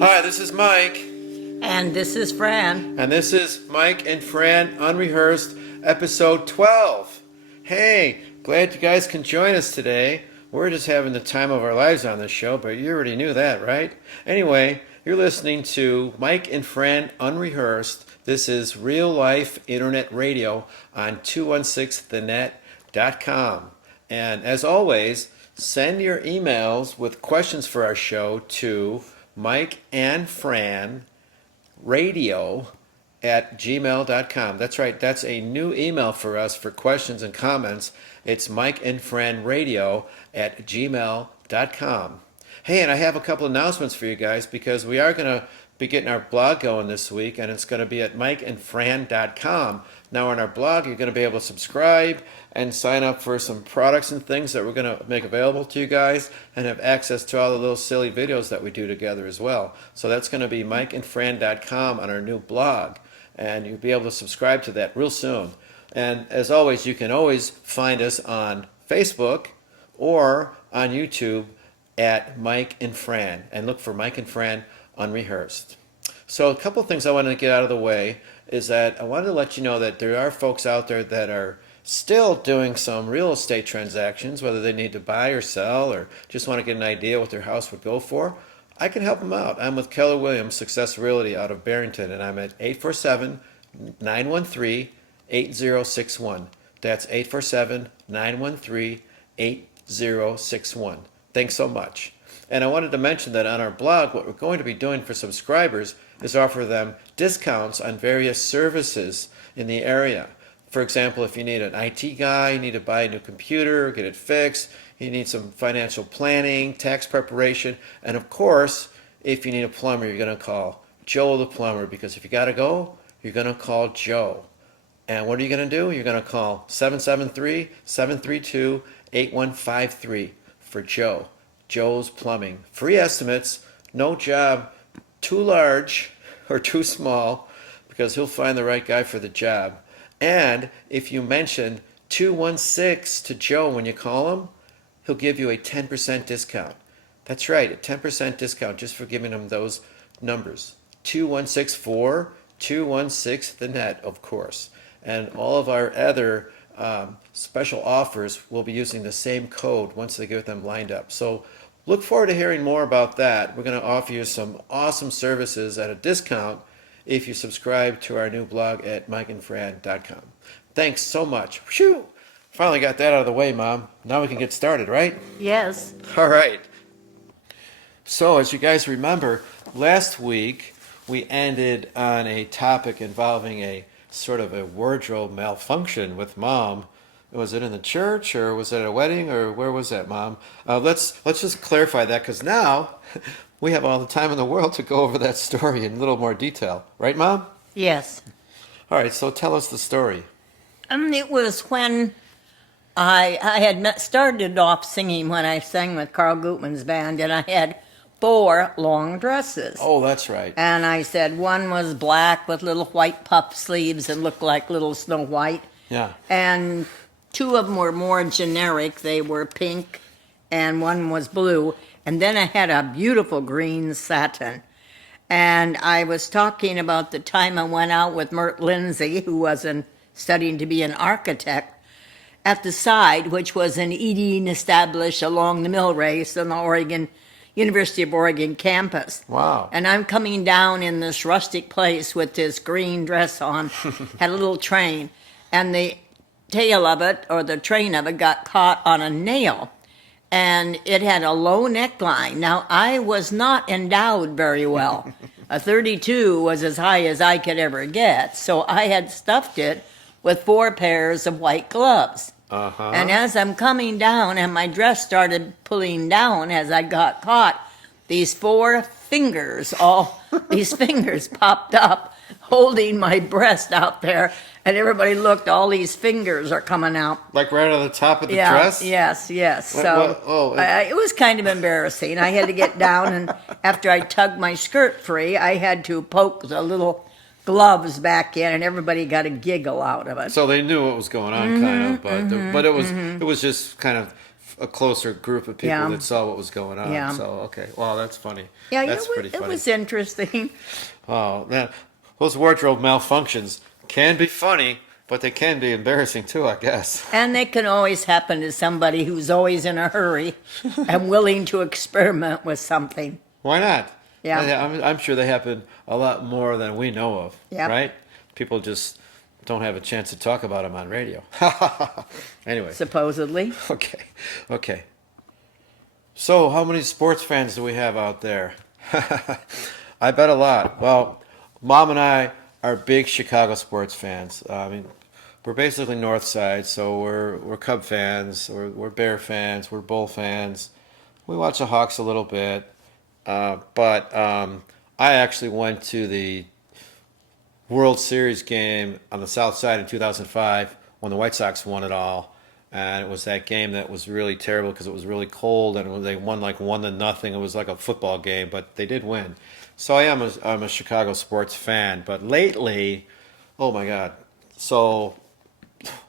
Hi, this is Mike. And this is Fran. And this is Mike and Fran Unrehearsed, episode 12. Hey, glad you guys can join us today. We're just having the time of our lives on this show, but you already knew that, right? Anyway, you're listening to Mike and Fran Unrehearsed. This is real life internet radio on 216thenet.com. And as always, send your emails with questions for our show to Mike and Fran radio@gmail.com. That's right, that's a new email for us for questions and comments. It's mikeandfriendradio@gmail.com. Hey, and I have a couple announcements for you guys because we are going to be getting our blog going this week, and it's going to be at mikeandfran.com. Now on our blog, you're going to be able to subscribe and sign up for some products and things that we're going to make available to you guys and have access to all the little silly videos that we do together as well. So that's going to be mikeandfran.com on our new blog, and you'll be able to subscribe to that real soon. And as always, you can always find us on Facebook or on YouTube at Mike and Fran, and look for Mike and Fran Unrehearsed. So a couple of things I wanted to get out of the way is that I wanted to let you know that there are folks out there that are still doing some real estate transactions, whether they need to buy or sell or just want to get an idea what their house would go for. I can help them out. I'm with Keller Williams Success Realty out of Barrington, and I'm at 847-913-8061. That's 847-913-8061. Thanks so much. And I wanted to mention that on our blog, what we're going to be doing for subscribers is offer them discounts on various services in the area. For example, if you need an IT guy, you need to buy a new computer, get it fixed, you need some financial planning, tax preparation, and of course, if you need a plumber, you're going to call Joe the plumber, because if you got to go, you're going to call Joe. And what are you going to do? You're going to call 773-732-8153 for Joe. Joe's Plumbing. Free estimates, no job too large or too small, because he'll find the right guy for the job. And if you mention 216 to Joe when you call him, he'll give you a 10% discount. That's right, a 10% discount just for giving him those numbers. 2164-216 the net, of course. And all of our other special offers will be using the same code once they get them lined up. So look forward to hearing more about that. We're going to offer you some awesome services at a discount if you subscribe to our new blog at mikeandfran.com. Thanks so much. Whew! Finally got that out of the way, Mom. Now we can get started, right? Yes. All right. So as you guys remember, last week we ended on a topic involving a sort of a wardrobe malfunction with Mom. Was it in the church, or was it at a wedding, or where was that, Mom? Let's just clarify that, because now we have all the time in the world to go over that story in a little more detail. Right, Mom? Yes. All right, so tell us the story. It was when I had started off singing when I sang with Carl Gutman's band, and I had 4 long dresses. Oh, that's right. And I said one was black with little white puff sleeves and looked like little Snow White. Yeah. And 2 of them were more generic. They were pink, and one was blue. And then I had a beautiful green satin. And I was talking about the time I went out with Mert Lindsay, who was studying to be an architect, at the side, which was an eating established along the mill race on the University of Oregon campus. Wow. And I'm coming down in this rustic place with this green dress on, had a little train, and the tail of it, or the train of it, got caught on a nail. And it had a low neckline. Now, I was not endowed very well. A 32 was as high as I could ever get, so I had stuffed it with 4 pairs of white gloves. Uh-huh. And as I'm coming down and my dress started pulling down as I got caught, these 4 fingers, these fingers popped up holding my breast out there, and everybody looked, all these fingers are coming out. Like right on the top of the dress? Yes. What, It was kind of embarrassing. I had to get down, and after I tugged my skirt free, I had to poke the little gloves back in, and everybody got a giggle out of it. So they knew what was going on, kind of, but it was just kind of a closer group of people Yeah. that saw what was going on. Yeah. So okay, wow, that's funny. Yeah, That's pretty it funny. was interesting. Oh man, those wardrobe malfunctions can be funny, but they can be embarrassing too, I guess. And they can always happen to somebody who's always in a hurry and willing to experiment with something. Why not? Yeah. I'm sure they happen a lot more than we know of, Yep. right? People just don't have a chance to talk about them on radio. Anyway, Supposedly. okay, okay. So, how many sports fans do we have out there? I bet a lot. Well, Mom and I are big Chicago sports fans. I mean, we're basically North Side, so we're Cub fans, we're Bear fans, we're Bull fans. We watch the Hawks a little bit, but I actually went to the World Series game on the South Side in 2005 when the White Sox won it all. And it was that game that was really terrible because it was really cold and they won like 1-0. It was like a football game, but they did win. So I'm a Chicago sports fan. But lately, oh my God. So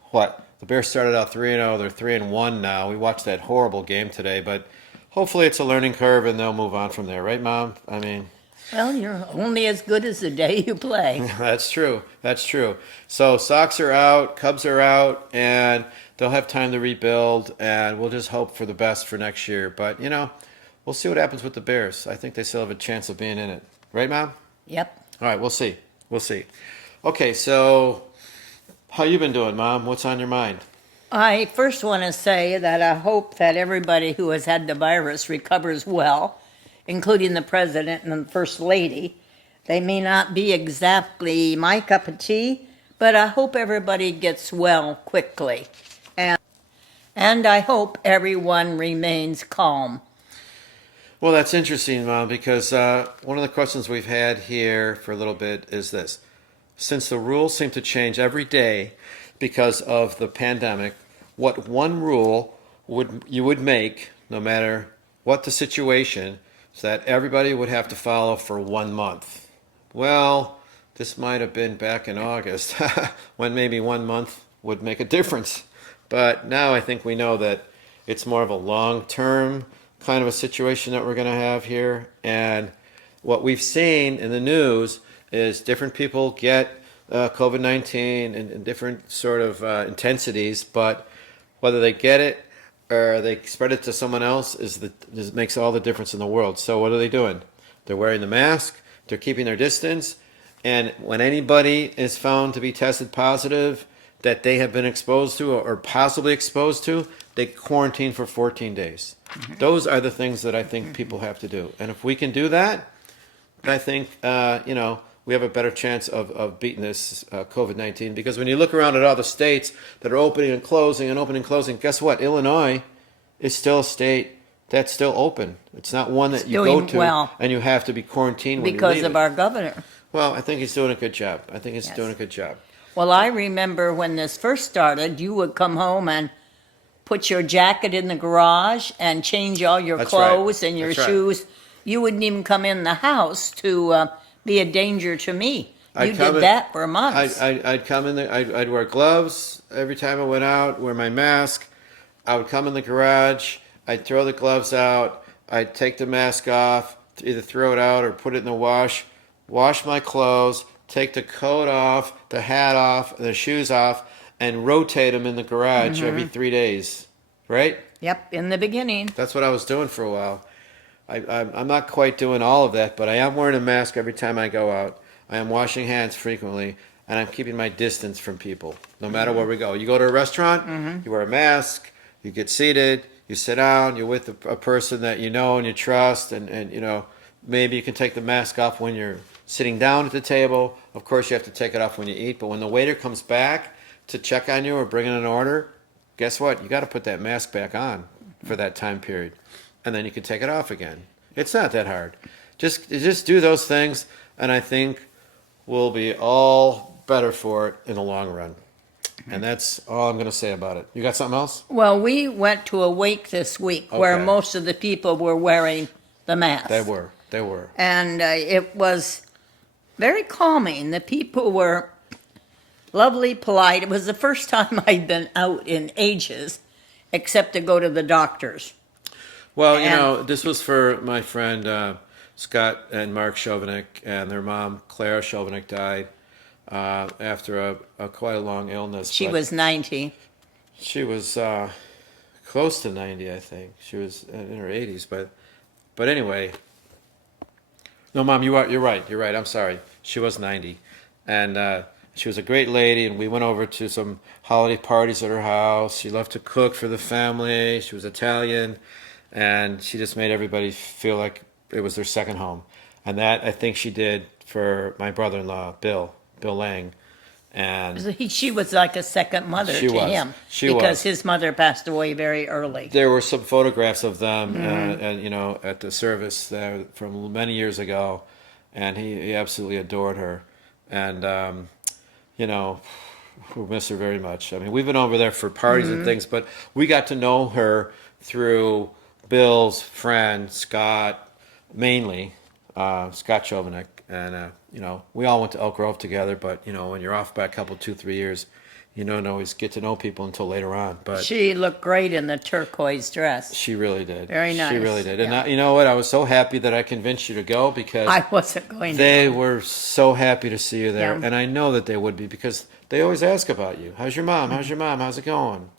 what? The Bears started out 3-0. They're 3-1 now. We watched that horrible game today, but hopefully it's a learning curve and they'll move on from there. Right, Mom? I mean, Well, you're only as good as the day you play. that's true. That's true. So Sox are out, Cubs are out, and they'll have time to rebuild, and we'll just hope for the best for next year. But, we'll see what happens with the Bears. I think they still have a chance of being in it. Right, Mom? Yep. All right, we'll see. We'll see. Okay, so how you been doing, Mom? What's on your mind? I first want to say that I hope that everybody who has had the virus recovers well, including the president and the first lady. They may not be exactly my cup of tea, but I hope everybody gets well quickly. And I hope everyone remains calm. Well, that's interesting, Mom, because one of the questions we've had here for a little bit is this. Since the rules seem to change every day because of the pandemic, what one rule you would make, no matter what the situation, so that everybody would have to follow for 1 month? Well, this might have been back in August when maybe 1 month would make a difference. But now I think we know that it's more of a long-term kind of a situation that we're going to have here. And what we've seen in the news is different people get COVID-19 in different sort of intensities, but whether they get it or they spread it to someone else makes all the difference in the world. So what are they doing? They're wearing the mask, they're keeping their distance, and when anybody is found to be tested positive that they have been exposed to or possibly exposed to, they quarantine for 14 days. Mm-hmm. Those are the things that I think people have to do. And if we can do that, I think, we have a better chance of beating this COVID-19. Because when you look around at all the states that are opening and closing, guess what? Illinois is still a state that's still open. It's not one that you go to well and you have to be quarantined when you because leave of it. our governor. Well, I think he's doing a good job. Yes. Well, I remember when this first started, you would come home and put your jacket in the garage and change all your clothes and your shoes. You wouldn't even come in the house to be a danger to me. You did that for months. I'd come in there. I'd wear gloves every time I went out. Wear my mask. I would come in the garage. I'd throw the gloves out. I'd take the mask off. Either throw it out or put it in the wash. Wash my clothes. Take the coat off, the hat off, the shoes off, and rotate them in the garage every 3 days. Right? Yep. In the beginning. That's what I was doing for a while. I'm not quite doing all of that, but I am wearing a mask every time I go out. I am washing hands frequently, and I'm keeping my distance from people, no matter where we go. You go to a restaurant, you wear a mask, you get seated, you sit down, you're with a person that you know and you trust, and maybe you can take the mask off when you're sitting down at the table. Of course, you have to take it off when you eat, but when the waiter comes back to check on you or bring in an order, guess what? You got to put that mask back on for that time period. And then you can take it off again. It's not that hard. Just do those things, and I think we'll be all better for it in the long run. And that's all I'm going to say about it. You got something else? Well, we went to a wake this week where most of the people were wearing the mask. They were. And it was very calming. The people were lovely, polite. It was the first time I'd been out in ages. except to go to the doctors. Well, And this was for my friend Scott and Mark Chovanec, and their mom, Clara Chovanec, died after a quite a long illness. she But was 90. she was close to 90, I think. She was in her 80s, but anyway. No, Mom, you're right. You're right. I'm sorry. She was 90, and she was a great lady. And we went over to some holiday parties at her house. She loved to cook for the family. She was Italian, and she just made everybody feel like it was their second home. And that I think she did for my brother-in-law, Bill Lang, and She was like a second mother she to was. him She because was. his mother passed away very early. There were some photographs of them, and at the service there from many years ago, and he absolutely adored her, and we miss her very much. I mean, we've been over there for parties and things, but we got to know her through Bill's friend Scott, mainly Scott Chovanec, and we all went to Elk Grove together. But when you're off by a couple, 2, 3 years, you don't always get to know people until later on. But She looked great in the turquoise dress. she really did. Very nice. She really did. And Yeah. you know what? I was so happy that I convinced you to go because I wasn't going to. they were so happy to see you there. Yeah. And I know that they would be because they always ask about you. How's your mom? How's your mom? How's it going?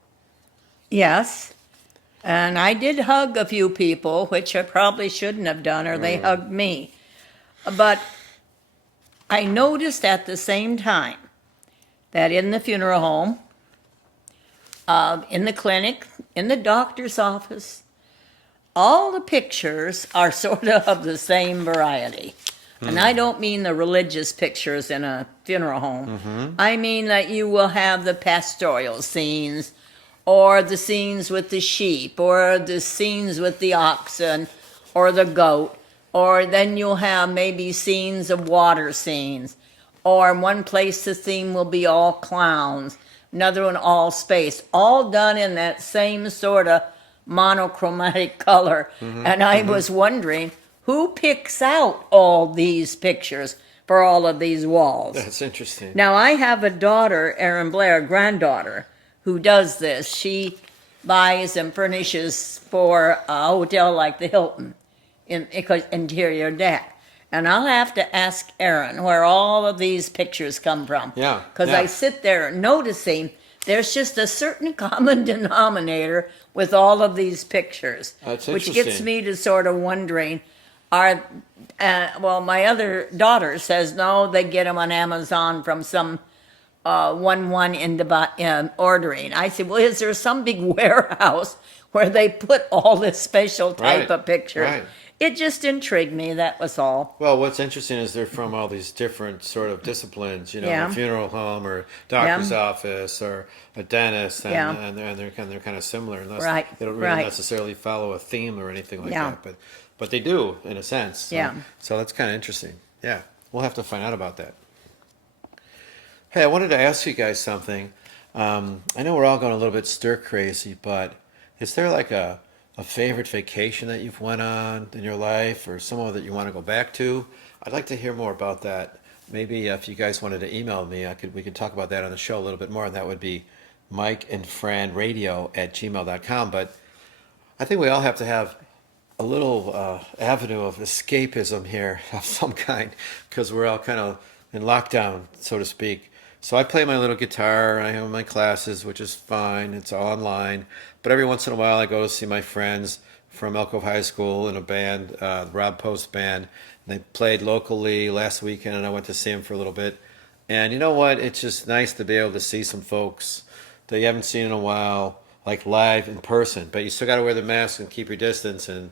Yes. And I did hug a few people, which I probably shouldn't have done, or they hugged me. But I noticed at the same time that in the funeral home, in the clinic, in the doctor's office, all the pictures are sort of the same variety. And I don't mean the religious pictures in a funeral home. I mean that you will have the pastoral scenes, or the scenes with the sheep, or the scenes with the oxen, or the goat, or then you'll have maybe scenes of water scenes, or in one place the theme will be all clowns, another one all space, all done in that same sort of monochromatic color. And I was wondering, who picks out all these pictures for all of these walls? That's interesting. Now, I have a daughter, Erin Blair, granddaughter, who does this. She buys and furnishes for a hotel like the Hilton in interior deck. And I'll have to ask Erin where all of these pictures come from. Yeah, Because yeah. I sit there noticing there's just a certain common denominator with all of these pictures. That's which gets interesting. me to sort of wondering, my other daughter says, no, they get them on Amazon from some in ordering. I said, well, is there some big warehouse where they put all this special type Right, of pictures? right. It just intrigued me, that was all. Well, what's interesting is they're from all these different sort of disciplines, Yeah. a funeral home or doctor's Yeah. office or a dentist, and, Yeah. and they're kind of similar, unless Right, they don't really right. necessarily follow a theme or anything like Yeah. that. But they do in a sense. So, Yeah. So that's kind of interesting. Yeah, we'll have to find out about that. Hey, I wanted to ask you guys something. I know we're all going a little bit stir crazy, but is there like a favorite vacation that you've went on in your life, or someone that you want to go back to? I'd like to hear more about that. Maybe if you guys wanted to email me, we could talk about that on the show a little bit more, and that would be mikeandfranradio@gmail.com. But I think we all have to have a little avenue of escapism here of some kind, because we're all kind of in lockdown, so to speak. So I play my little guitar, and I have my classes, which is fine. It's all online. But every once in a while, I go to see my friends from Elk Grove High School in a band, the Rob Post Band. They played locally last weekend, and I went to see them for a little bit. And you know what? It's just nice to be able to see some folks that you haven't seen in a while, like live in person. But you still got to wear the mask and keep your distance, and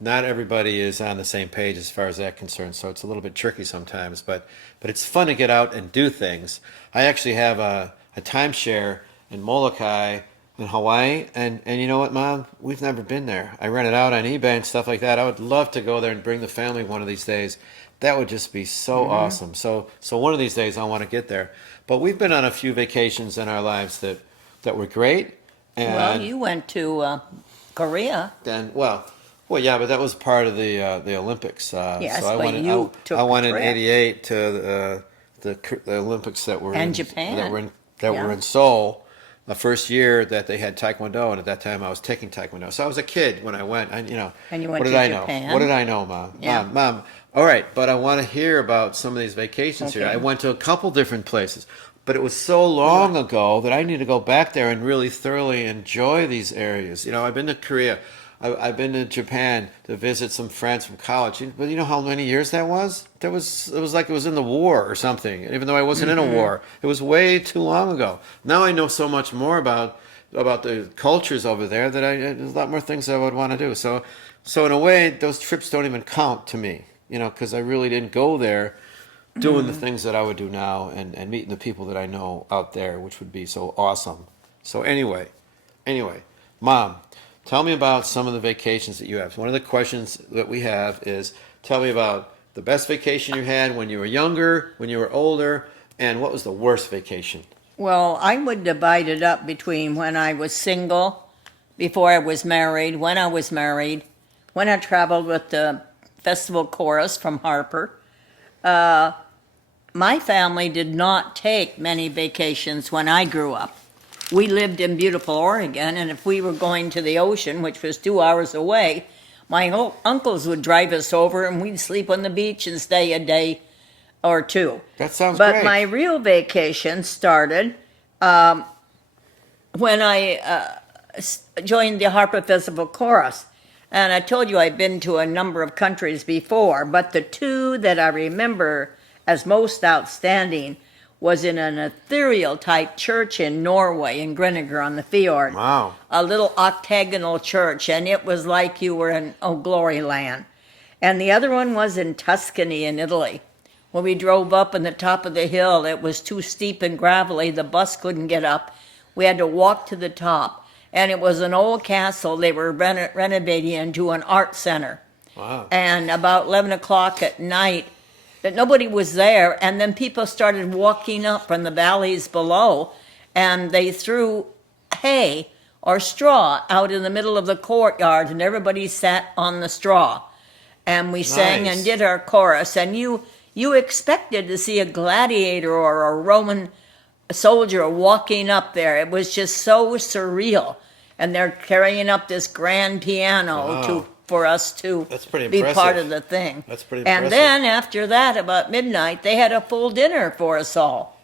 not everybody is on the same page as far as that concerns, so it's a little bit tricky sometimes, but it's fun to get out and do things. I actually have a timeshare in Molokai in Hawaii, and you know what, Mom? We've never been there. I rent it out on eBay and stuff like that. I would love to go there and bring the family one of these days. That would just be so awesome. So one of these days I want to get there. But we've been on a few vacations in our lives that were great. And Well, you went to Korea. then, well, yeah, but that was part of the Olympics. Yes, so I but went in, you took I the went in trip. '88 to the Olympics that were And in Japan. that were in Seoul, the first year that they had Taekwondo, and at that time I was taking Taekwondo. So I was a kid when I went. And you What went did to I Japan. know? What did I know, Mom? Yeah. Mom. All right, but I want to hear about some of these vacations here. Okay. I went to a couple different places, but it was so long ago that I need to go back there and really thoroughly enjoy these areas. I've been to Korea. I've been to Japan to visit some friends from college. But you know how many years that was? It was like it was in the war or something. Even though I wasn't in a war, it was way too long ago. Now I know so much more about the cultures over there that there's a lot more things I would want to do. So in a way, those trips don't even count to me. Because I really didn't go there doing the things that I would do now and meeting the people that I know out there, which would be so awesome. So anyway, Mom, tell me about some of the vacations that you have. One of the questions that we have is, tell me about the best vacation you had when you were younger, when you were older, and what was the worst vacation? Well, I would divide it up between when I was single, before I was married, when I was married, when I traveled with the festival chorus from Harper. My family did not take many vacations when I grew up. We lived in beautiful Oregon, and if we were going to the ocean, which was 2 hours away, my uncles would drive us over and we'd sleep on the beach and stay a day or two. That sounds But great. my real vacation started when I joined the Harper Festival Chorus. And I told you I've been to a number of countries before, but the two that I remember as most outstanding was in an ethereal type church in Norway, in Grenager on the fjord. Wow. A little octagonal church, and it was like you were in glory land. And the other one was in Tuscany in Italy. When we drove up on the top of the hill, it was too steep and gravelly. The bus couldn't get up. We had to walk to the top. And it was an old castle they were renovating into an art center. Wow. And about 11 o'clock at night, that nobody was there, and then people started walking up from the valleys below, and they threw hay or straw out in the middle of the courtyard, and everybody sat on the straw. And we sang Nice. and did our chorus, and you expected to see a gladiator or a Roman soldier walking up there. It was just so surreal. And they're carrying up this grand piano Wow. for us to That's pretty be impressive. part of the thing. That's pretty And impressive. then after that, about midnight, they had a full dinner for us all.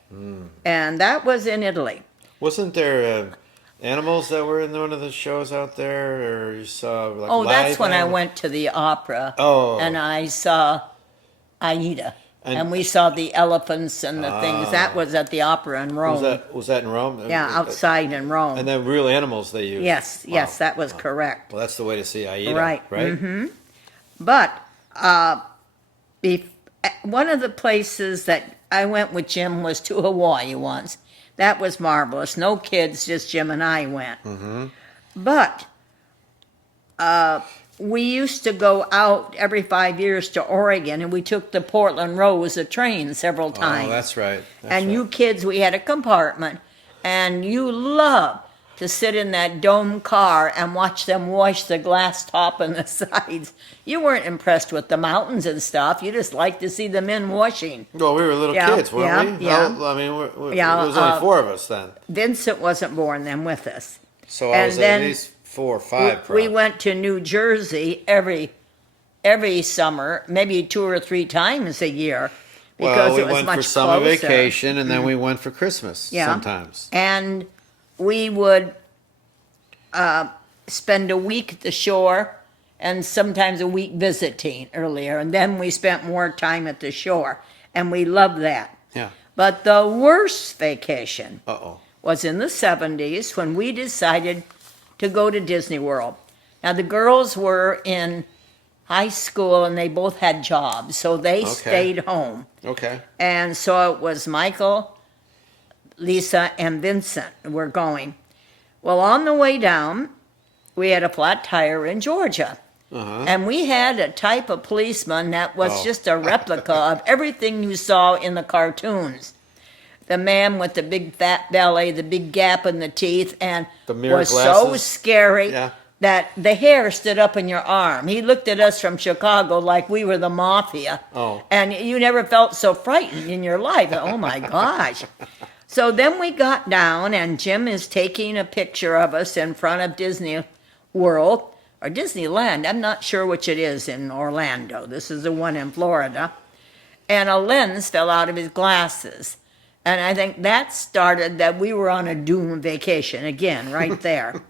And that was in Italy. Wasn't there animals that were in one of the shows out there, or you saw like Oh, that's live when I animals? went to the opera. Oh. And I saw Aida. And- And we saw the elephants and the things. That was at the opera in Rome. Was that in Rome? Yeah, outside in Rome. And then real animals they used. Yes, Wow. yes, that was correct. Well, that's the way to see Aida, Right. right? But one of the places that I went with Jim was to Hawaii once. That was marvelous. No kids, just Jim and I went. But we used to go out every 5 years to Oregon, and we took the Portland Rose, a train, several times. Oh, that's right. And you kids, we had a compartment, and you loved to sit in that dome car and watch them wash the glass top and the sides. You weren't impressed with the mountains and stuff. You just liked to see the men washing. Well, we were little Yeah, kids, weren't we? yeah. Well, I mean, Yeah, there was only four of us then. Vincent wasn't born then with us. So I and was then at least 4 or 5. We probably. went to New Jersey every summer, maybe 2 or 3 times a year, because Well, we it was went much for summer closer. vacation, and then we went for Christmas Yeah. sometimes. And we would spend a week at the shore and sometimes a week visiting earlier. And then we spent more time at the shore. And we loved that. Yeah. But the worst vacation Uh-oh. was in the 70s when we decided to go to Disney World. Now, the girls were in high school and they both had jobs, so they stayed home. Okay. And so it was Michael, Lisa, and Vincent were going. Well, on the way down, we had a flat tire in Georgia. And we had a type of policeman that was just a replica of everything you saw in the cartoons. The man with the big fat belly, the big gap in the teeth, and The mirror was so glasses. scary Yeah. that the hair stood up in your arm. He looked at us from Chicago like we were the mafia. Oh. And you never felt so frightened in your life. Oh, my gosh. So then we got down, and Jim is taking a picture of us in front of Disney World or Disneyland. I'm not sure which it is in Orlando. This is the one in Florida. And a lens fell out of his glasses. And I think that started that we were on a doom vacation again, right there.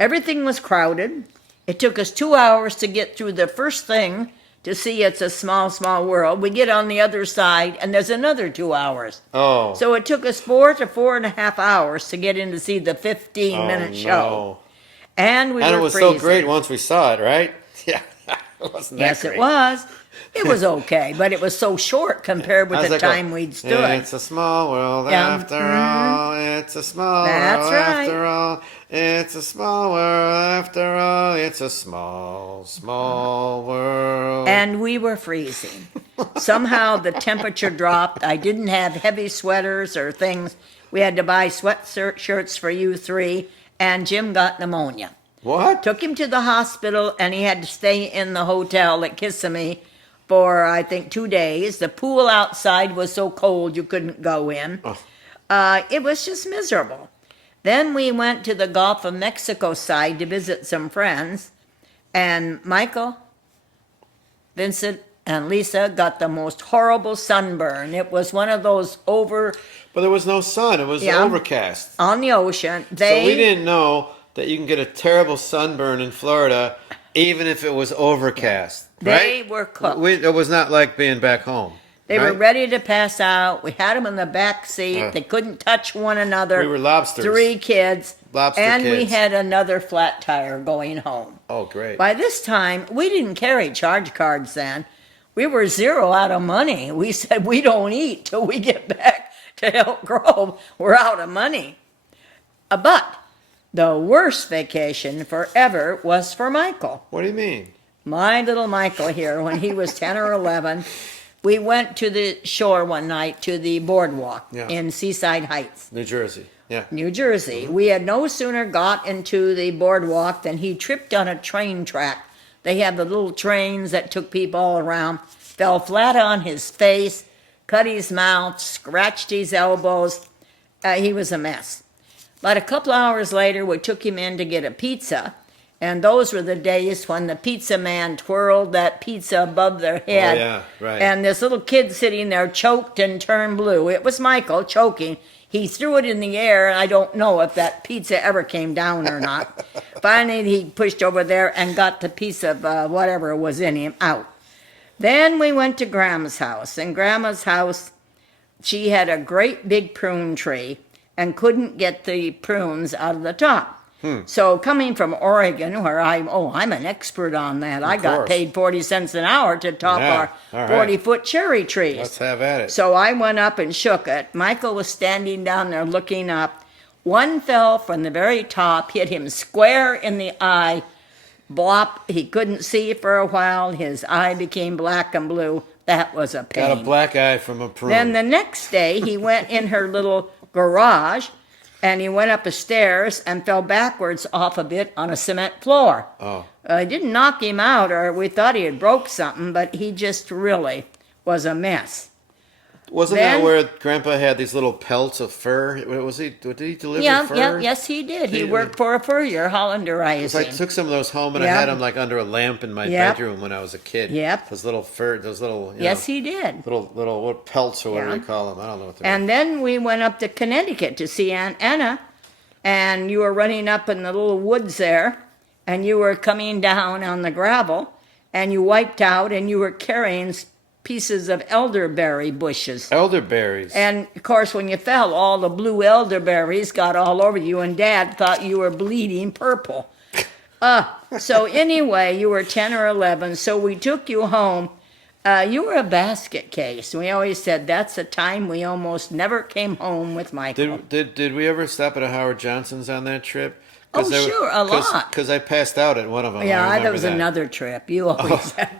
Everything was crowded. It took us 2 hours to get through the first thing to see It's a Small, Small World. We get on the other side, and there's another 2 hours. Oh. So it took us 4 to 4.5 hours to get in to see the 15-minute show. And we were it was freezing. so great once we saw it, right? Yeah. It wasn't that Yes, great. it was. It was okay, but it was so short compared with the time we'd stood. It's a small world Yeah. after all. It's a small That's world right. after all. It's a small world after all. It's a small, small world. And we were freezing. Somehow the temperature dropped. I didn't have heavy sweaters or things. We had to buy sweatshirts for you three, and Jim got pneumonia. What? Took him to the hospital, and he had to stay in the hotel at Kissimmee for, I think, 2 days. The pool outside was so cold you couldn't go in. It was just miserable. Then we went to the Gulf of Mexico side to visit some friends, and Michael, Vincent, and Lisa got the most horrible sunburn. It was one of those But there was no sun. It was overcast. on the ocean. So we didn't know that you can get a terrible sunburn in Florida even if it was overcast. They right? were cooked. It was not like being back home. They right? were ready to pass out. We had them in the back seat. They couldn't touch one another. We were lobsters. 3 kids. Lobster and we kids. had another flat tire going home. Oh, great. By this time, we didn't carry charge cards then. We were zero out of money. We said we don't eat till we get back to Elk Grove. We're out of money. But the worst vacation forever was for Michael. What do you mean? My little Michael here, when he was 10 or 11, we went to the shore one night to the boardwalk in Seaside Heights, New Jersey. Yeah. New Jersey. We had no sooner got into the boardwalk than he tripped on a train track. They had the little trains that took people all around, fell flat on his face, cut his mouth, scratched his elbows. He was a mess. But a couple hours later, we took him in to get a pizza. And those were the days when the pizza man twirled that pizza above their head. Oh, yeah, right. And this little kid sitting there choked and turned blue. It was Michael choking. He threw it in the air, and I don't know if that pizza ever came down or not. Finally, he pushed over there and got the piece of whatever was in him out. Then we went to Grandma's house. And Grandma's house, she had a great big prune tree and couldn't get the prunes out of the top. So coming from Oregon, where I'm an expert on that. I got course. paid 40 cents an hour to top Yeah, all our right. 40-foot cherry trees. Let's have at it. So I went up and shook it. Michael was standing down there looking up. One fell from the very top, hit him square in the eye. Blop. He couldn't see for a while. His eye became black and blue. That was a pain. Got a black eye from a prune. Then the next day, he went in her little garage, and he went up the stairs and fell backwards off of it on a cement floor. Oh. It didn't knock him out, or we thought he had broke something, but he just really was a mess. Wasn't Then- that where Grandpa had these little pelts of fur? Did he deliver fur? Yes, he did. He He- worked for a furrier, Hollanderizing. So I took some of those home and I Yep. had them like under a lamp in my Yep. bedroom when I was a kid. Yep. Those little fur, those little. Yes, he did. Little what pelts or whatever Yeah. you call them. I don't know what they're. And then we went up to Connecticut to see Aunt Anna, and you were running up in the little woods there, and you were coming down on the gravel, and you wiped out, and you were carrying pieces of elderberry bushes. Elderberries. And of course, when you fell, all the blue elderberries got all over you, and Dad thought you were bleeding purple. So anyway, you were 10 or 11, so we took you home. You were a basket case. We always said that's a time we almost never came home with Michael. Did we ever stop at a Howard Johnson's on that trip? Oh, sure, a lot. Because I passed out at one of them. I Yeah, remember that was that. another trip. You always said.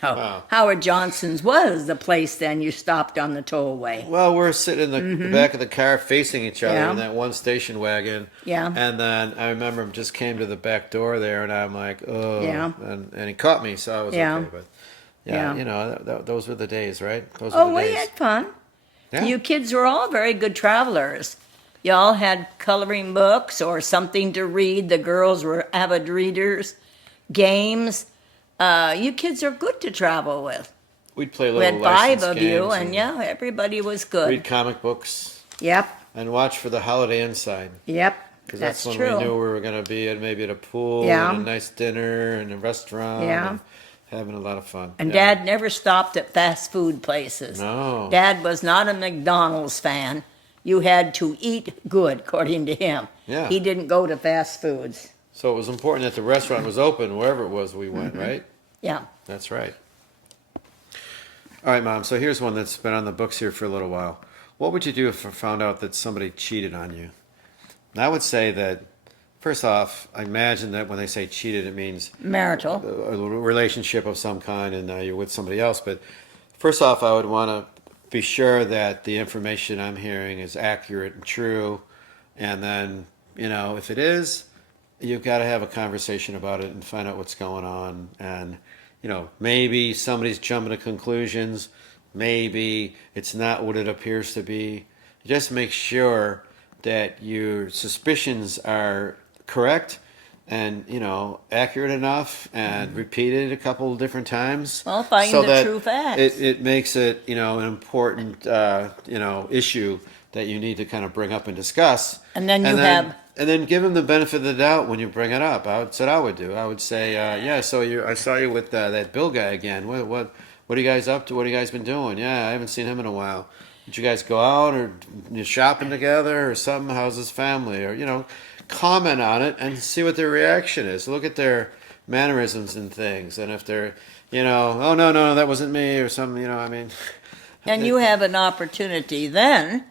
No, Wow. Howard Johnson's was the place then you stopped on the tollway. Well, we're sitting in the back of the car facing each other Yeah. in that one station wagon. Yeah. And then I remember him just came to the back door there, and I'm like, oh. Yeah. And he caught me, so I was Yeah. okay. But Yeah. you know, those were the days, right? Those Oh, were the we days. had fun. Yeah. You kids were all very good travelers. You all had coloring books or something to read. The girls were avid readers. Games. You kids are good to travel with. We'd play We little had five license of you, games and yeah, everybody was good. read comic books Yep, and watch for the Holiday Inside. yep, Because that's that's when true. we knew we were going to be at maybe at a pool Yeah. and a nice dinner and a restaurant Yeah. and having a lot of fun. And Yeah. Dad never stopped at fast food places. No. Dad was not a McDonald's fan. You had to eat good, according to him. Yeah. He didn't go to fast foods. So it was important that the restaurant was open wherever it was we went, right? Yeah. That's right. All right, Mom. So here's one that's been on the books here for a little while. What would you do if you found out that somebody cheated on you? And I would say that, first off, I imagine that when they say cheated, it means Marital. a relationship of some kind and you're with somebody else. But first off, I would want to be sure that the information I'm hearing is accurate and true. And then, if it is, you've got to have a conversation about it and find out what's going on. And, maybe somebody's jumping to conclusions. Maybe it's not what it appears to be. Just make sure that your suspicions are correct and accurate enough and repeated a couple of different times. Well, find so the that true facts. it makes it an important issue that you need to kind of bring up and discuss. And then And then give them the benefit of the doubt when you bring it up. That's what I would do. I would say, yeah. So I saw you with that Bill guy again. What are you guys up to? What have you guys been doing? Yeah, I haven't seen him in a while. Did you guys go out or you shopping together or something? How's his family? Or comment on it and see what their reaction is. Look at their mannerisms and things. And if they're oh no, that wasn't me or something. And you have an opportunity then,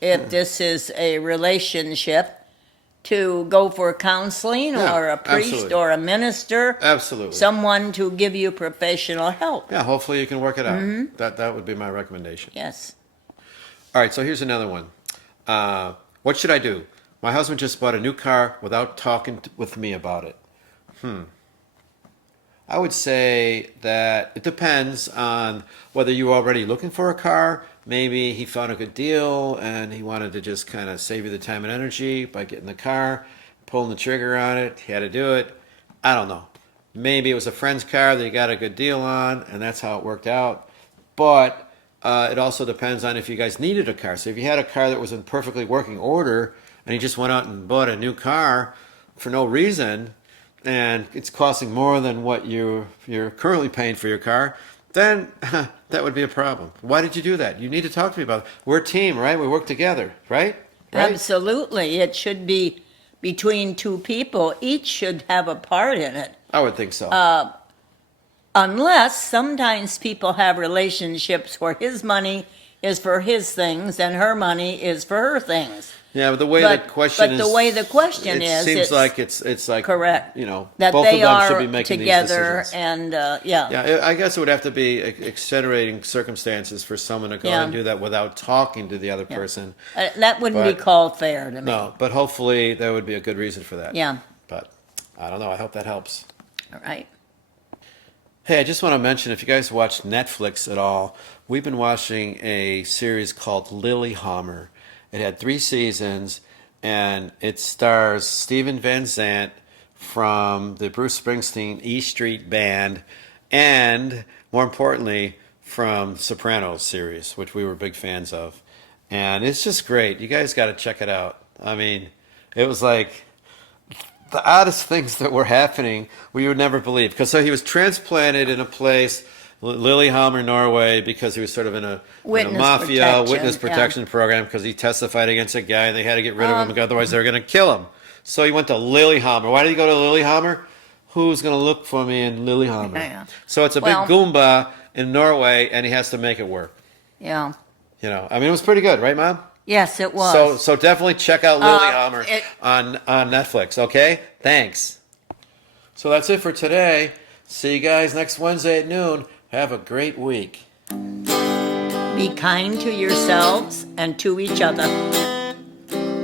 if this is a relationship, to go for counseling Yeah, or a priest absolutely. or a minister. Absolutely. Someone to give you professional help. Yeah, hopefully you can work it out. That would be my recommendation. Yes. All right, so here's another one. What should I do? My husband just bought a new car without talking with me about it. I would say that it depends on whether you're already looking for a car. Maybe he found a good deal and he wanted to just kind of save you the time and energy by getting the car, pulling the trigger on it. He had to do it. I don't know. Maybe it was a friend's car that he got a good deal on and that's how it worked out. But it also depends on if you guys needed a car. So if you had a car that was in perfectly working order and you just went out and bought a new car for no reason, and it's costing more than what you're currently paying for your car, then that would be a problem. Why did you do that? You need to talk to me about it. We're a team, right? We work together, right? Right? Absolutely. It should be between two people. Each should have a part in it. I would think so. Unless sometimes people have relationships where his money is for his things and her money is for her things. Yeah, but the way But- the question but is, the way the question it is, seems it's like it's like correct. both That they of them are should be making together these decisions. and Yeah, I guess it would have to be extenuating circumstances for someone to go Yeah. and do that without talking to the other person. That wouldn't be But- called fair to me. No, but hopefully there would be a good reason for that. Yeah. But I don't know. I hope that helps. All right. Hey, I just want to mention, if you guys watch Netflix at all, we've been watching a series called Lilyhammer. It had 3 seasons, and it stars Steven Van Zandt from the Bruce Springsteen E Street Band, and more importantly, from Sopranos series, which we were big fans of. And it's just great. You guys got to check it out. I mean, it was like the oddest things that were happening we would never believe. Because so he was transplanted in a place, Lillehammer, Norway, because he was sort of in a Witness mafia protection, witness yeah. protection program because he testified against a guy. They had to get rid of him, otherwise they were going to kill him. So he went to Lillehammer. Why did he go to Lillehammer? Who's going to look for me in Lillehammer? Yeah. So it's a Well- big Goomba in Norway, and he has to make it work. Yeah. I mean, it was pretty good, right, Mom? Yes, it was. So definitely check out Lilyhammer it- on Netflix, okay? Thanks. So that's it for today. See you guys next Wednesday at noon. Have a great week. Be kind to yourselves and to each other.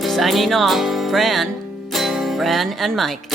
Signing off, Fran and Mike.